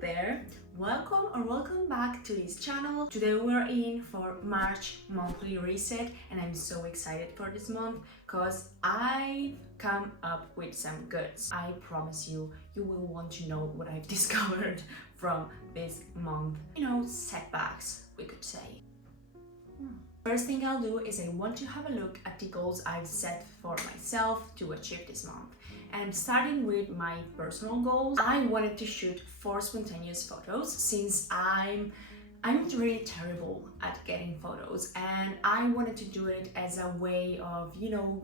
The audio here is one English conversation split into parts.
There, welcome back to this channel. Today we're in for March monthly reset and I'm so excited for this month because I come up with some goods. I promise you will want to know what I've discovered from this month. Setbacks, we could say. First thing I'll do is I want to have a look at the goals I've set for myself to achieve this month. And starting with my personal goals, I wanted to shoot 4 spontaneous photos since I'm really terrible at getting photos, and I wanted to do it as a way of,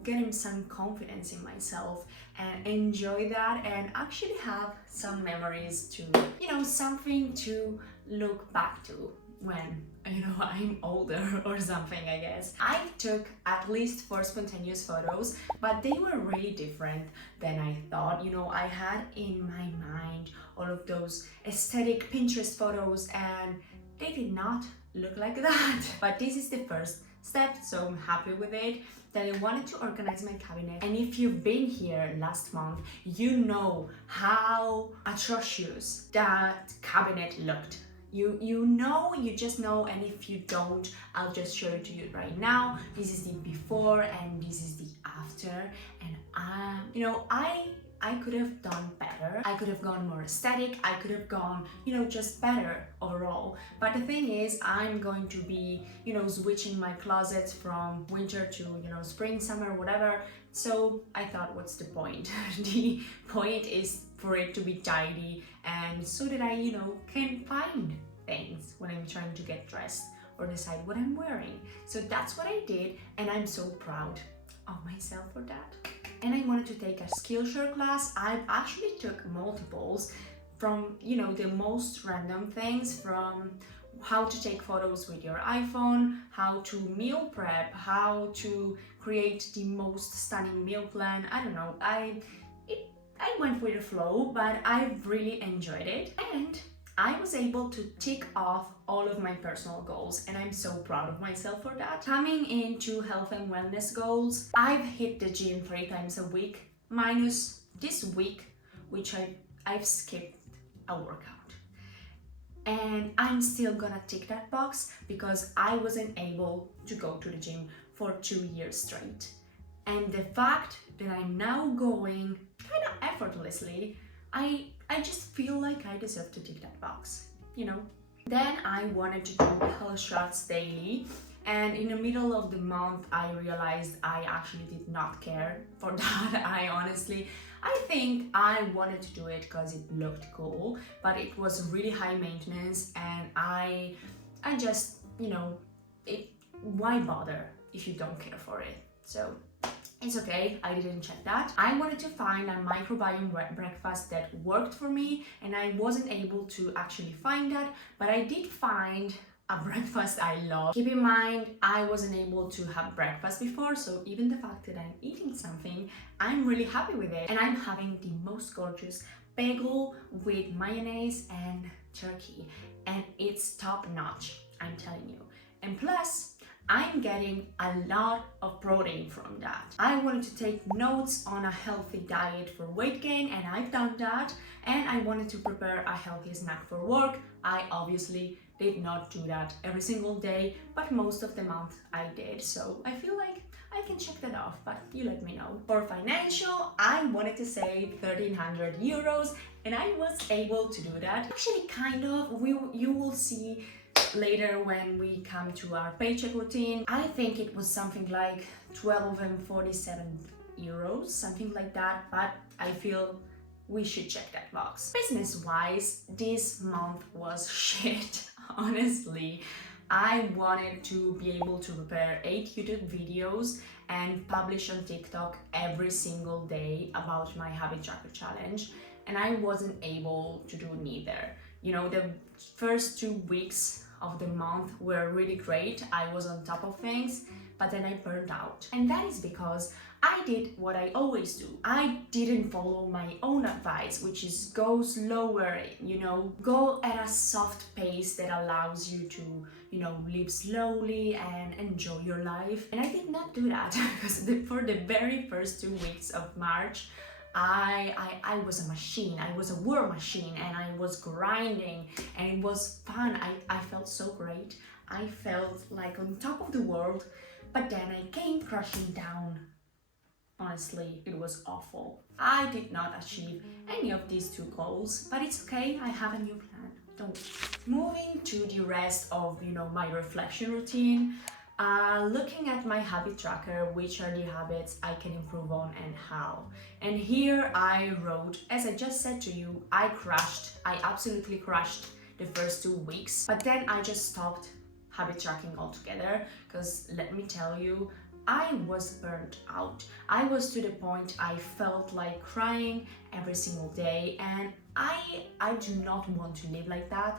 getting some confidence in myself and enjoy that and actually have some memories to, something to look back to when I'm older or something, I guess. I took at least 4 spontaneous photos, but they were really different than I thought. I had in my mind all of those aesthetic Pinterest photos and they did not look like that. But this is the first step, so I'm happy with it. Then I wanted to organize my cabinet, and if you've been here last month, you know how atrocious that cabinet looked. You just know, and if you don't, I'll just show it to you right now. This is the before and this is the after, and I could have done better. I could have gone more aesthetic. I could have gone, just better overall. But the thing is, I'm going to be, switching my closet from winter to, spring, summer, whatever. So I thought, what's the point? The point is for it to be tidy and so that I, can find things when I'm trying to get dressed or decide what I'm wearing. So that's what I did, and I'm so proud of myself for that. And I wanted to take a Skillshare class. I actually took multiples from, the most random things, from how to take photos with your iPhone, how to meal prep, how to create the most stunning meal plan. I don't know, I went with the flow, but I really enjoyed it. And I was able to tick off all of my personal goals, and I'm so proud of myself for that. Coming into health and wellness goals, I've hit the gym 3 times a week, minus this week, which I've skipped a workout. And I'm still gonna tick that box because I wasn't able to go to the gym for 2 years straight. And the fact that I'm now going kind of effortlessly, I just feel like I deserve to tick that box, Then I wanted to do health shots daily, and in the middle of the month I realized I actually did not care for that. I think I wanted to do it because it looked cool, but it was really high maintenance, and I just, why bother if you don't care for it? So it's okay, I didn't check that. I wanted to find a microbiome breakfast that worked for me, and I wasn't able to actually find that, but I did find a breakfast I love. Keep in mind, I wasn't able to have breakfast before, so even the fact that I'm eating something, I'm really happy with it. And I'm having the most gorgeous bagel with mayonnaise and turkey, and it's top notch, I'm telling you. And plus, I'm getting a lot of protein from that. I wanted to take notes on a healthy diet for weight gain, and I've done that. And I wanted to prepare a healthy snack for work. I obviously did not do that every single day, but most of the month I did. So I feel like I can check that off, but you let me know. For financial, I wanted to save 1,300 euros, and I was able to do that. Actually, kind of. You will see later when we come to our paycheck routine. I think it was something like 12 and 47 euros, something like that, but I feel we should check that box. Business-wise, this month was shit, honestly. I wanted to be able to prepare 8 YouTube videos and publish on TikTok every single day about my habit tracker challenge. and I wasn't able to do neither. You know, the first 2 weeks of the month were really great. I was on top of things, but then I burned out. And that is because I did what I always do. I didn't follow my own advice, which is go slower, you know, go at a soft pace that allows you to, you know, live slowly and enjoy your life. And I did not do that because for the very first 2 weeks of March, I was a machine. I was a war machine, and I was grinding, and it was fun. I felt so great. I felt like on top of the world, but then I came crashing down. Honestly, it was awful. I did not achieve any of these 2 goals, but it's okay. I have a new plan. Don't worry. Moving to the rest of, you know, my reflection routine. Looking at my habit tracker, which are the habits I can improve on and how. And here I wrote, as I just said to you, I absolutely crashed the first 2 weeks, but then I just stopped habit tracking altogether, because let me tell you, I was burnt out. I was to the point I felt like crying every single day, and I do not want to live like that,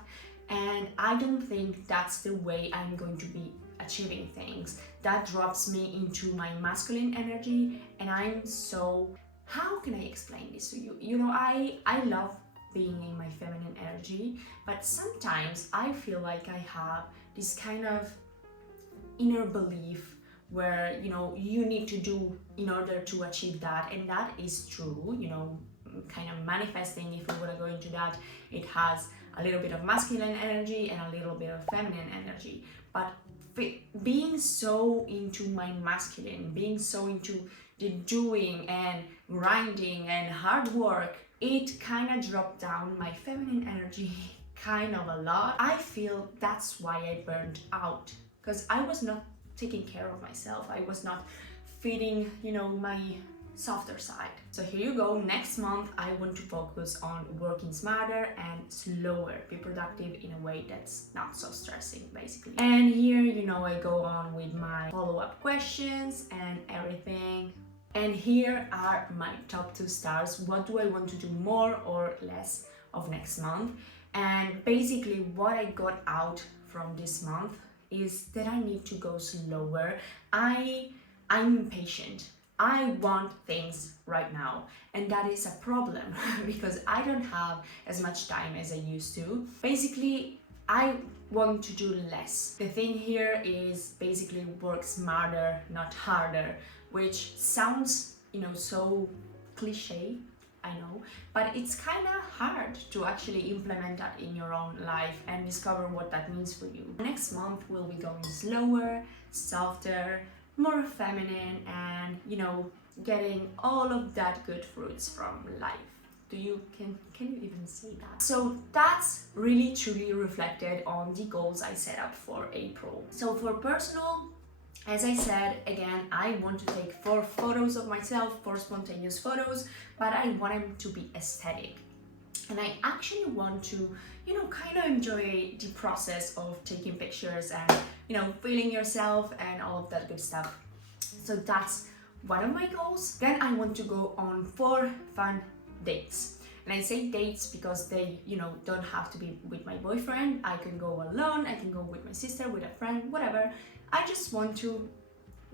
and I don't think that's the way I'm going to be achieving things. That drops me into my masculine energy, and how can I explain this to you? You know, I love being in my feminine energy, but sometimes I feel like I have this kind of inner belief where, you know, you need to do in order to achieve that, and that is true. You know, kind of manifesting, if we want to go into that, it has a little bit of masculine energy and a little bit of feminine energy, but being so into my masculine, being so into the doing and grinding and hard work, it kind of dropped down my feminine energy kind of a lot. I feel that's why I burned out, because I was not taking care of myself. I was not feeding, you know, my softer side. So here you go. Next month, I want to focus on working smarter and slower, be productive in a way that's not so stressing, basically. And here, you know, I go on with my follow-up questions and everything. And here are my top 2 stars. What do I want to do more or less of next month? And basically what I got out from this month is that I need to go slower. I'm impatient. I want things right now, and that is a problem because I don't have as much time as I used to. Basically, I want to do less. The thing here is basically work smarter, not harder, which sounds, you know, so cliche, I know, but it's kind of hard to actually implement that in your own life and discover what that means for you. Next month we'll be going slower, softer, more feminine, and, you know, getting all of that good fruits from life. Can you even say that? So that's really truly reflected on the goals I set up for April. So for personal, as I said, again, I want to take 4 photos of myself, 4 spontaneous photos, but I want them to be aesthetic. And I actually want to, you know, kind of enjoy the process of taking pictures and, you know, feeling yourself and all of that good stuff. So that's one of my goals. Then I want to go on 4 fun dates. And I say dates because they, you know, don't have to be with my boyfriend. I can go alone, I can go with my sister, with a friend, whatever. I just want to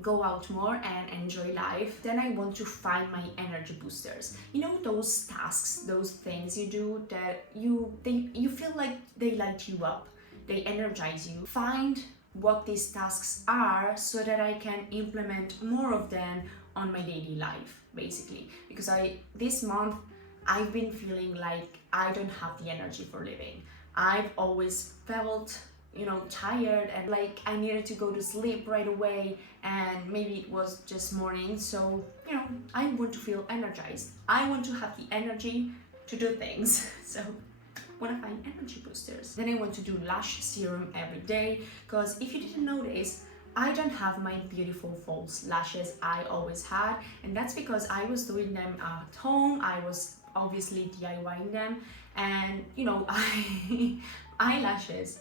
go out more and enjoy life. Then I want to find my energy boosters. You know, those tasks, those things you do that you feel like they light you up, they energize you. Find what these tasks are so that I can implement more of them on my daily life, basically. Because this month I've been feeling like I don't have the energy for living. I've always felt, you know, tired and like I needed to go to sleep right away, and maybe it was just morning. So, you know, I want to feel energized. I want to have the energy to do things. So I want to find energy boosters. Then I want to do lash serum every day, because if you didn't notice, I don't have my beautiful false lashes I always had, and that's because I was doing them at home. I was obviously DIYing them, and, you know, eyelashes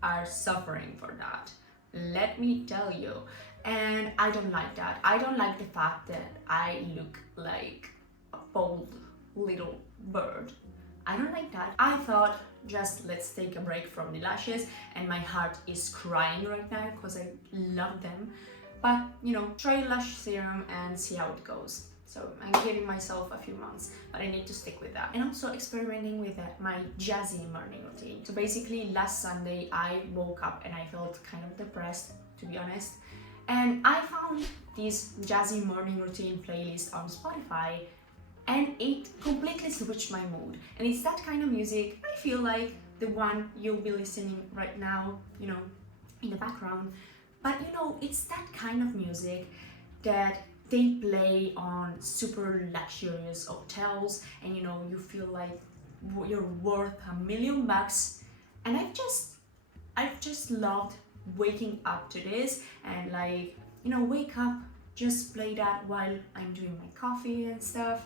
are suffering for that, let me tell you. And I don't like that. I don't like the fact that I look like a bold little bird. I don't like that. I thought, just let's take a break from the lashes, and my heart is crying right now because I love them. But try lash serum and see how it goes. So I'm giving myself a few months, but I need to stick with that. And also experimenting with my jazzy morning routine. So basically last Sunday I woke up and I felt kind of depressed, to be honest. And I found this jazzy morning routine playlist on Spotify, and it completely switched my mood. And it's that kind of music, I feel like the one you'll be listening right now, in the background. But it's that kind of music that they play on super luxurious hotels, and you feel like you're worth $1 million. And I've just loved waking up to this, and wake up, just play that while I'm doing my coffee and stuff.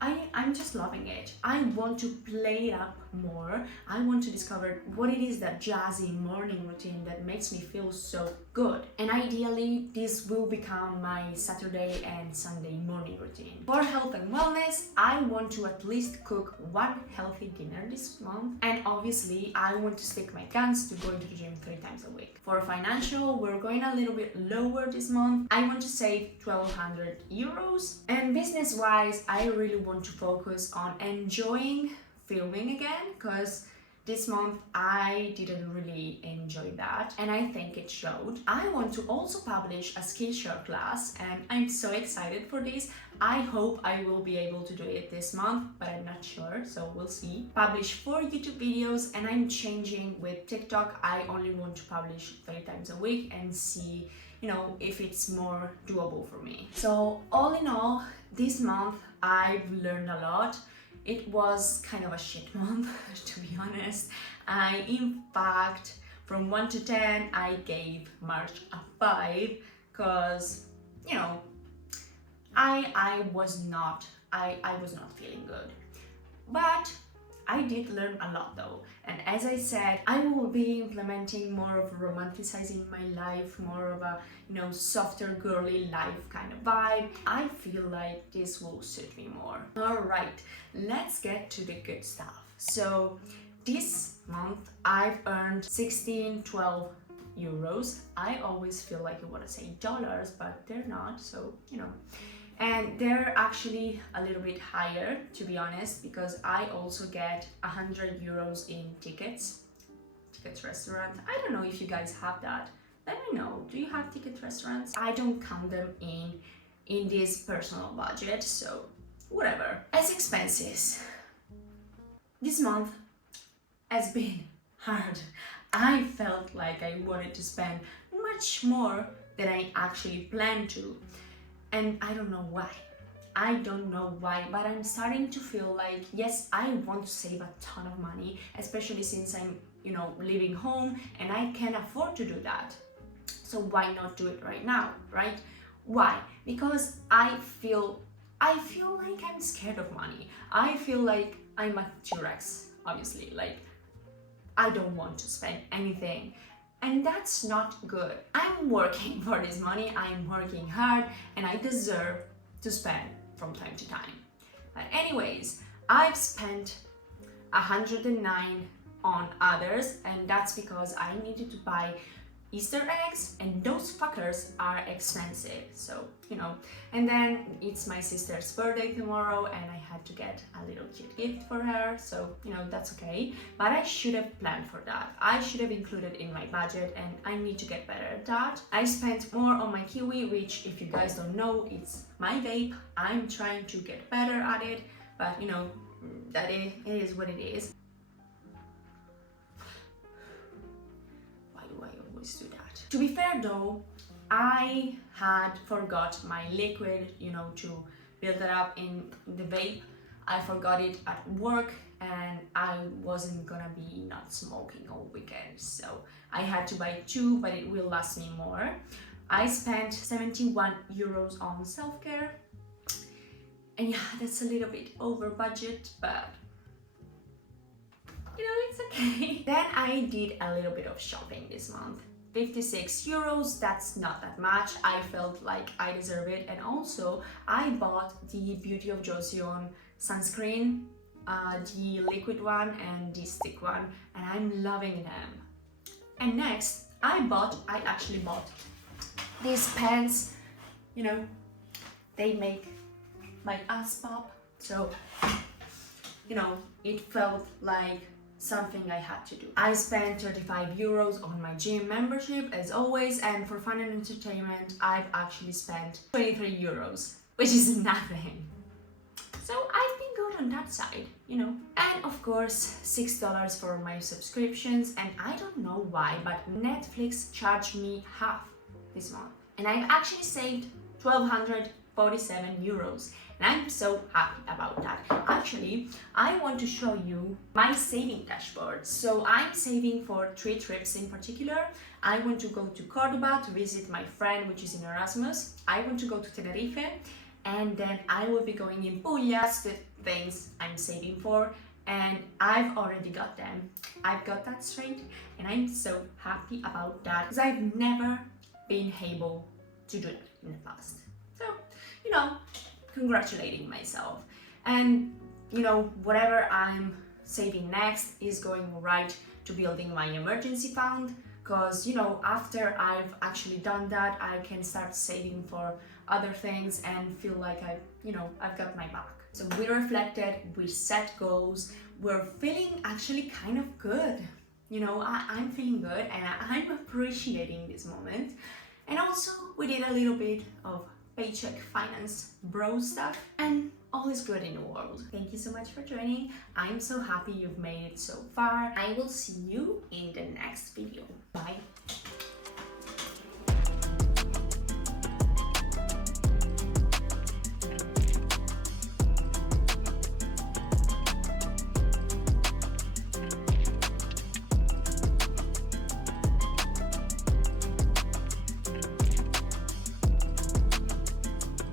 I'm just loving it. I want to play it up more. I want to discover what it is, that jazzy morning routine that makes me feel so good. And ideally, this will become my Saturday and Sunday morning routine. For health and wellness, I want to at least cook one healthy dinner this month. And obviously, I want to stick my guns to going to the gym 3 times a week. For financial, we're going a little bit lower this month. I want to save 1,200 euros. And business-wise, I really want to focus on enjoying filming again, because this month I didn't really enjoy that, and I think it showed. I want to also publish a Skillshare class, and I'm so excited for this. I hope I will be able to do it this month, but I'm not sure, so we'll see. Publish 4 YouTube videos, and I'm changing with TikTok. I only want to publish 3 times a week and see if it's more doable for me. So all in all, this month I've learned a lot. It was kind of a shit month, to be honest. In fact, from 1 to 10, I gave March a 5, because, I was not feeling good. But I did learn a lot though. And as I said, I will be implementing more of romanticizing my life, more of a, softer girly life kind of vibe. I feel like this will suit me more. All right, let's get to the good stuff. So this month I've earned 12 euros. I always feel like I want to say dollars, but they're not, so and they're actually a little bit higher, to be honest, because I also get 100 euros in tickets restaurant. I don't know if you guys have that. Let me know. Do you have ticket restaurants? I don't count them in this personal budget, so whatever. As expenses, this month has been hard. I felt like I wanted to spend much more than I actually planned to. And I don't know why. But I'm starting to feel like, yes, I want to save a ton of money, especially since I'm, living home and I can afford to do that. So why not do it right now, right? Why? Because I feel like I'm scared of money. I feel like I'm a T-Rex, obviously. Like, I don't want to spend anything. And that's not good. I'm working for this money, I'm working hard, and I deserve to spend from time to time. But anyways, I've spent 109 on others, and that's because I needed to buy Easter eggs, and those fuckers are expensive, so and then it's my sister's birthday tomorrow, and I had to get a little cute gift for her, so that's okay. But I should have planned for that. I should have included in my budget, and I need to get better at that. I spent more on my kiwi, which, if you guys don't know, it's my vape. I'm trying to get better at it, but that it is what it is. Do that. To be fair though, I had forgot my liquid, to build it up in the vape. I forgot it at work, and I wasn't gonna be not smoking all weekend, so I had to buy 2, but it will last me more. I spent 71 euros on self-care, and yeah, that's a little bit over budget, but it's okay. Then I did a little bit of shopping this month. 56 euros, that's not that much. I felt like I deserve it. And also, I bought the Beauty of Joseon sunscreen. the liquid one and the stick one, and I'm loving them. And next, I actually bought these pens. You know, they make my ass pop, so you know, it felt like something I had to do. I spent 35 euros on my gym membership as always, and for fun and entertainment I've actually spent 23 euros, which is nothing. So I've been good on that side, you know. And of course $6 for my subscriptions, and I don't know why, but Netflix charged me half this month. And I've actually saved 1,247 euros. And I'm so happy about that. Actually, I want to show you my saving dashboard. So I'm saving for 3 trips in particular. I want to go to Cordoba to visit my friend, which is in Erasmus. I want to go to Tenerife, and then I will be going in Puglia with things I'm saving for, and I've already got them. I've got that straight, and I'm so happy about that because I've never been able to do it in the past. So, you know, congratulating myself. And you know, whatever I'm saving next is going right to building my emergency fund, because you know, after I've actually done that, I can start saving for other things and feel like I've got my back. So we reflected, we set goals, we're feeling actually kind of good. You know, I'm feeling good and I'm appreciating this moment. And also we did a little bit of paycheck finance bro stuff, and all is good in the world. Thank you so much for joining. I'm so happy you've made it so far. I will see you in the next video. Bye.